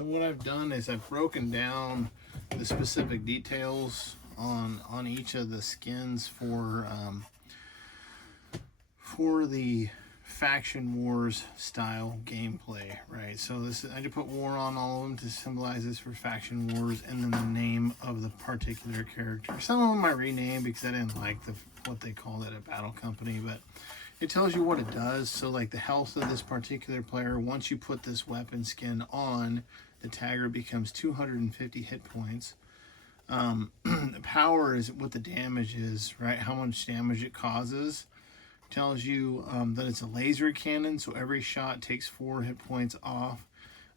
So what I've done is I've broken down the specific details on each of the skins for the Faction Wars style gameplay, right? So this I just put war on all of them to symbolize this for Faction Wars, and then the name of the particular character. Some of them I renamed because I didn't like what they called it at Battle Company, but it tells you what it does. So like the health of this particular player, once you put this weapon skin on, the tagger becomes 250 hit points. The power is what the damage is, right? How much damage it causes. Tells you that it's a laser cannon, so every shot takes 4 hit points off.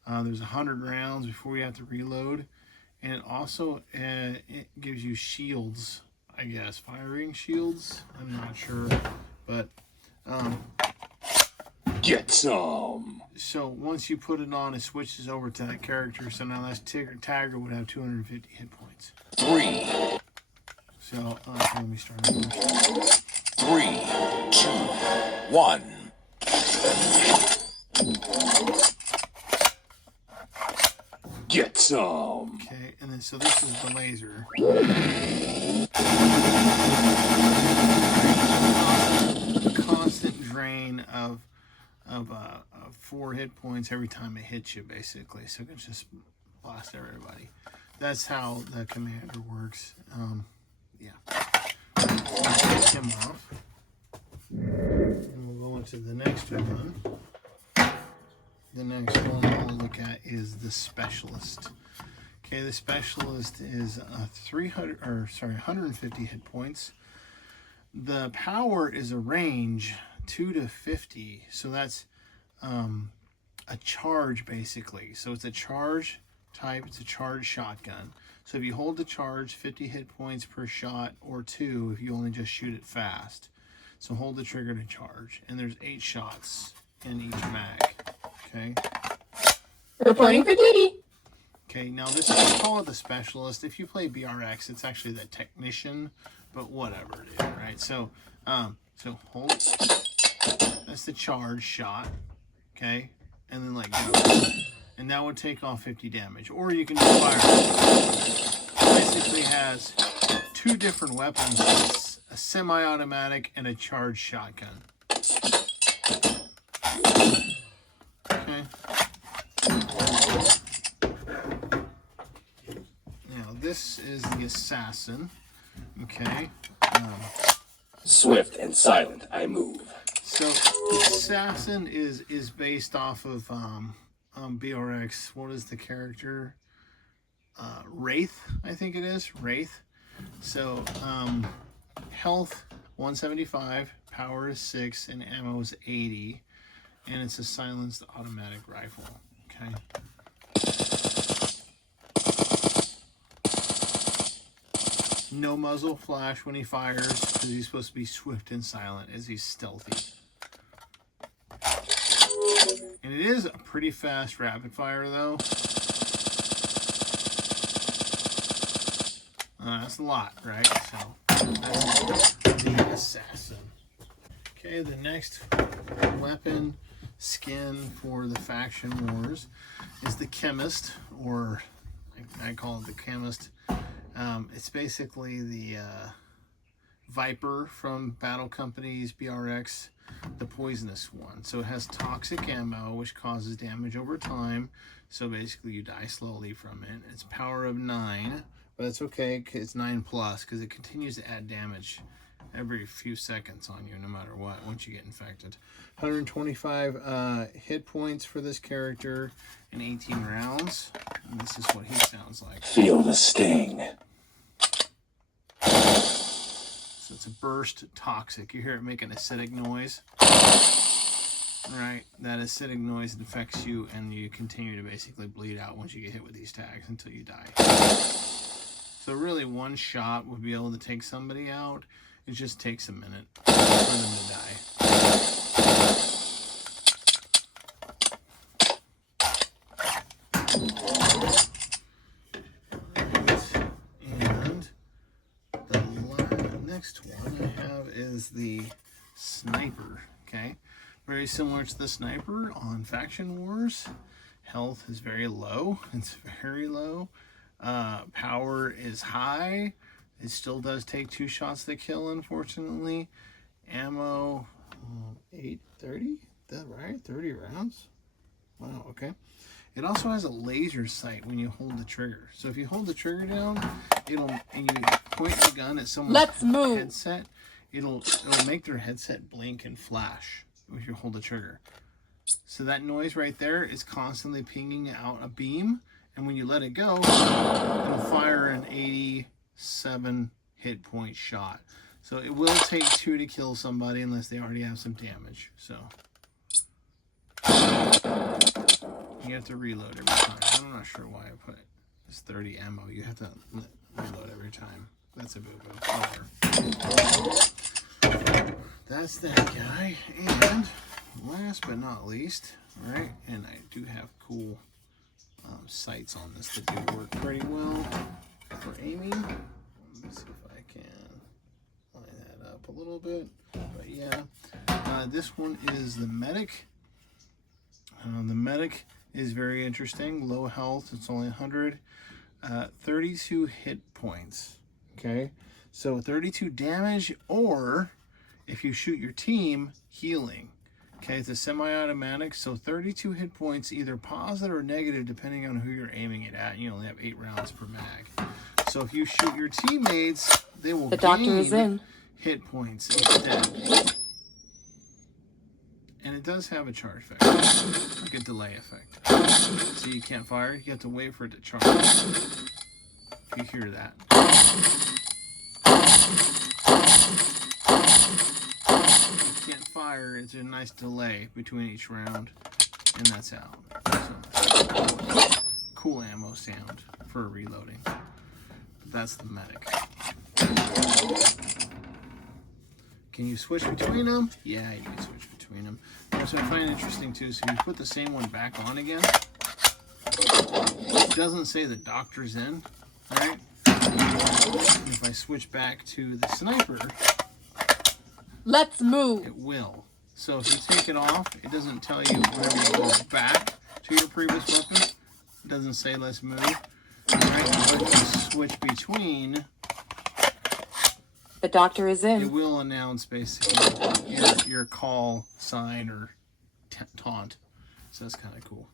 There's 100 rounds before you have to reload, and it also it gives you shields, I guess, firing shields. I'm not sure, but get some. So once you put it on, it switches over to that character. So now that tagger would have 250 hit points. 3. So let me start over. 3, 2, 1. Get some. Okay, and then so this is the laser. A constant drain of 4 hit points every time it hits you, basically. So it can just blast everybody. That's how the commander works. Yeah. Take him off. And we'll go into the next one. The next one we'll look at is the specialist. Okay, the specialist is 150 hit points. The power is a range 2 to 50, so that's a charge basically. So it's a charge type. It's a charge shotgun. So if you hold the charge, 50 hit points per shot, or 2 if you only just shoot it fast. So hold the trigger to charge, and there's 8 shots in each mag. Okay. Reporting for duty. Okay, now this is call it the specialist. If you play BRX, it's actually the technician, but whatever it is, right? So, so hold. That's the charge shot. Okay, and then let go, and that would take off 50 damage. Or you can just fire. It basically has 2 different weapons: a semi-automatic and a charged shotgun. Okay. Now this is the assassin. Okay. Swift and silent, I move. So the assassin is based off of BRX. What is the character? Wraith, I think it is. Wraith. So health 175, power is 6, and ammo is 80. And it's a silenced automatic rifle. Okay. No muzzle flash when he fires, because he's supposed to be swift and silent as he's stealthy. And it is a pretty fast rapid fire, though. That's a lot, right? So that's the assassin. Okay, the next weapon skin for the Faction Wars is the chemist, or I call it the chemist. It's basically the Viper from Battle Company's BRX, the poisonous one. So it has toxic ammo, which causes damage over time. So basically you die slowly from it. It's power of 9, but it's okay. It's 9+, because it continues to add damage every few seconds on you, no matter what, once you get infected. 125 hit points for this character in 18 rounds. And this is what he sounds like. Feel the sting. So it's a burst toxic. You hear it make an acidic noise. Right, that acidic noise infects you, and you continue to basically bleed out once you get hit with these tags until you die. So really, one shot would be able to take somebody out. It just takes a minute for them to die. And the next one I have is the sniper. Okay, very similar to the sniper on Faction Wars. Health is very low. It's very low. Power is high. It still does take 2 shots to kill, unfortunately. Ammo, 830? Is that right? 30 rounds? Wow, okay. It also has a laser sight when you hold the trigger. So if you hold the trigger down, and you point the gun at someone's headset, it'll make their headset blink and flash if you hold the trigger. So that noise right there is constantly pinging out a beam, and when you let it go, it'll fire an 87 hit point shot. So it will take 2 to kill somebody unless they already have some damage. So you have to reload every time. I'm not sure why I put this 30 ammo. You have to reload every time. That's a boo-boo. That's that guy. And last but not least, all right, and I do have cool sights on this that do work pretty well for aiming. Let me see if I can line that up a little bit. But yeah, this one is the medic. The medic is very interesting. Low health, it's only 100. 32 hit points. Okay, so 32 damage, or if you shoot your team, healing. Okay, it's a semi-automatic, so 32 hit points, either positive or negative, depending on who you're aiming it at. You only have 8 rounds per mag. So if you shoot your teammates, they will gain hit points instead. And it does have a charge effect, like a delay effect. So you can't fire, you have to wait for it to charge. If you hear that. You can't fire, it's a nice delay between each round, and that's out. So, cool ammo sound for reloading. But that's the medic. Can you switch between them? Yeah, you can switch between them. What I find interesting too, so you put the same one back on again. It doesn't say the doctor's in, right? And if I switch back to the sniper, let's move. It will. So if you take it off, it doesn't tell you whenever you go back to your previous weapon. It doesn't say let's move. Right? But if you switch between, the doctor is in. It will announce basically your call sign or taunt. So that's kind of cool.